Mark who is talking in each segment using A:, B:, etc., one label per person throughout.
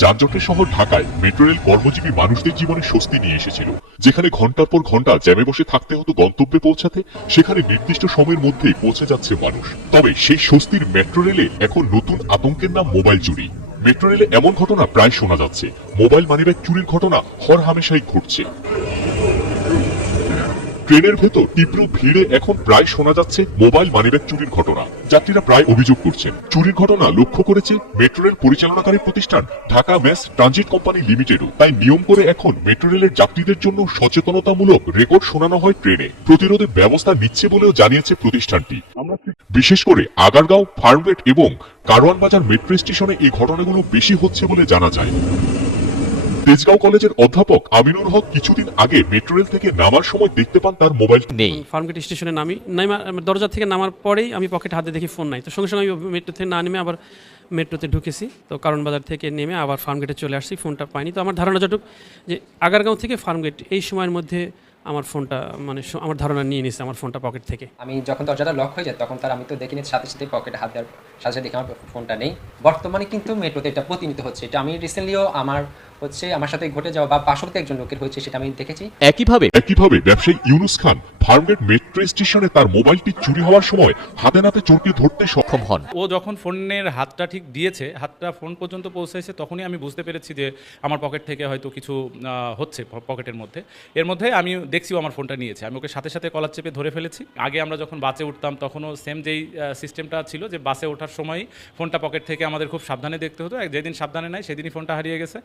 A: যানজটের শহর ঢাকায় মেট্রো রেল কর্মজীবী মানুষদের জীবনে স্বস্তি নিয়ে এসেছিল, যেখানে ঘণ্টার পর ঘণ্টা জ্যামে বসে থাকতে হতো গন্তব্যে পৌঁছাতে, সেখানে নির্দিষ্ট সময়ের মধ্যেই পৌঁছে যাচ্ছে মানুষ। তবে সেই স্বস্তির মেট্রো রেলে এখন নতুন আতঙ্কের নাম মোবাইল চুরি। মেট্রো রেলে এমন ঘটনা প্রায় শোনা যাচ্ছে। মোবাইল মানিব্যাগ চুরির ঘটনা হর হামেশাই ঘটছে। ট্রেনের ভেতর তীব্র ভিড়ে এখন প্রায় শোনা যাচ্ছে মোবাইল মানিব্যাগ চুরির ঘটনা। যাত্রীরা প্রায় অভিযোগ করছেন। চুরির ঘটনা লক্ষ্য করেছে মেট্রো রেল পরিচালনাকারী প্রতিষ্ঠান ঢাকা ম্যাস ট্রানজিট কোম্পানি লিমিটেডও। তাই নিয়ম করে এখন মেট্রো রেলের যাত্রীদের জন্য সচেতনতামূলক রেকর্ড শোনানো হয় ট্রেনে। প্রতিরোধের ব্যবস্থা নিচ্ছে বলেও জানিয়েছে প্রতিষ্ঠানটি। বিশেষ করে আগারগাঁও ফার্মগেট এবং কারওয়ান বাজার মেট্রো স্টেশনে এই ঘটনাগুলো বেশি হচ্ছে বলে জানা যায়। তেজগাঁও কলেজের অধ্যাপক আমিনুর হক কিছুদিন আগে মেট্রো রেল থেকে নামার সময় দেখতে পান তার মোবাইল
B: নেই।
C: ফার্মগেট স্টেশনে নামি। নাইমা দরজা থেকে নামার পরেই আমি পকেট হাতে দেখি ফোন নাই। তো সঙ্গে সঙ্গে আমি মেট্রো থেকে না নেমে আবার মেট্রোতে ঢুকেছি। তো কারণ বাজার থেকে নেমে আবার ফার্মগেটে চলে আসছি ফোনটা পাইনি। তো আমার ধারণা যতটুকু যে আগারগাঁও থেকে ফার্মগেট এই সময়ের মধ্যে আমার ফোনটা মানে আমার ধারণা নিয়ে নিছে আমার ফোনটা পকেট থেকে।
B: আমি যখন দরজাটা লক হয়ে যায় তখন তার আমি তো দেখি দেখিনি সাথে সাথে পকেটে হাত দেওয়ার সাথে সাথে দেখি আমার ফোনটা নেই। বর্তমানে কিন্তু মেট্রোতে এটা প্রতিনিধিত হচ্ছে। এটা আমি রিসেন্টলিও আমার হচ্ছে আমার সাথে ঘটে যাওয়া বা পার্শ্ববর্তী একজন লোকের হয়েছে সেটা আমি দেখেছি।
D: একইভাবে
A: একইভাবে ব্যবসায়ী ইউনুস খান ফার্মগেট মেট্রো স্টেশনে তার মোবাইলটি চুরি হওয়ার সময় হাতে নাতে চোরকে ধরতে সক্ষম
D: হন।
E: ও যখন ফোনের হাতটা ঠিক দিয়েছে হাতটা ফোন পর্যন্ত পৌঁছেছে তখনই আমি বুঝতে পেরেছি যে আমার পকেট থেকে হয়তো কিছু হচ্ছে প- পকেটের মধ্যে। এর মধ্যে আমি দেখছি আমার ফোনটা নিয়েছে। আমি ওকে সাথে সাথে কলার চেপে ধরে ফেলেছি। আগে আমরা যখন বাসে উঠতাম তখনও সেম যেই সিস্টেমটা ছিল যে বাসে ওঠার সময়ই ফোনটা পকেট থেকে আমাদের খুব সাবধানে দেখতে হতো। যেদিন সাবধানে নাই সেদিনই ফোনটা হারিয়ে গেছে।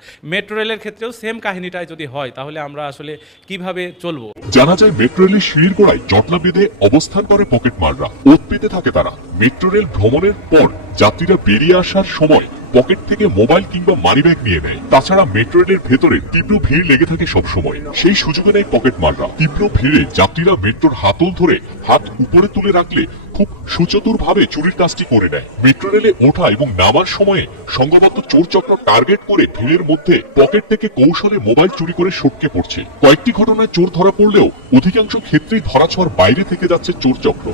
E: মেট্রো রেলের ক্ষেত্রেও সেম কাহিনীটাই যদি হয়, তাহলে আমরা আসলে কীভাবে চলবো?
A: জানা যায় মেট্রো রেলের সিঁড়ির গোড়ায় জটলা বেঁধে অবস্থান করে পকেট মাররা ওত পেতে থাকে তারা। মেট্রো রেল ভ্রমণের পর যাত্রীরা বেরিয়ে আসার সময় পকেট থেকে মোবাইল কিংবা মানিব্যাগ নিয়ে নেয়। তাছাড়া মেট্রো রেলের ভেতরে তীব্র ভিড় লেগে থাকে সবসময়। সেই সুযোগে নেয় পকেট মাররা তীব্র ভিড়ে যাত্রীরা মেট্রোর হাতল ধরে হাত উপরে তুলে রাখলে খুব সুচতুর ভাবে চুরির কাজটি করে নেয়। মেট্রো রেলে ওঠা এবং নামার সময়ে সংঘবদ্ধ চোর চক্র টার্গেট করে ভিড়ের মধ্যে পকেট থেকে কৌশলে মোবাইল চুরি করে সটকে পড়ছে। কয়েকটি ঘটনায় চোর ধরা পড়লেও অধিকাংশ ক্ষেত্রেই ধরাছোঁয়ার বাইরে থেকে যাচ্ছে চোর চক্র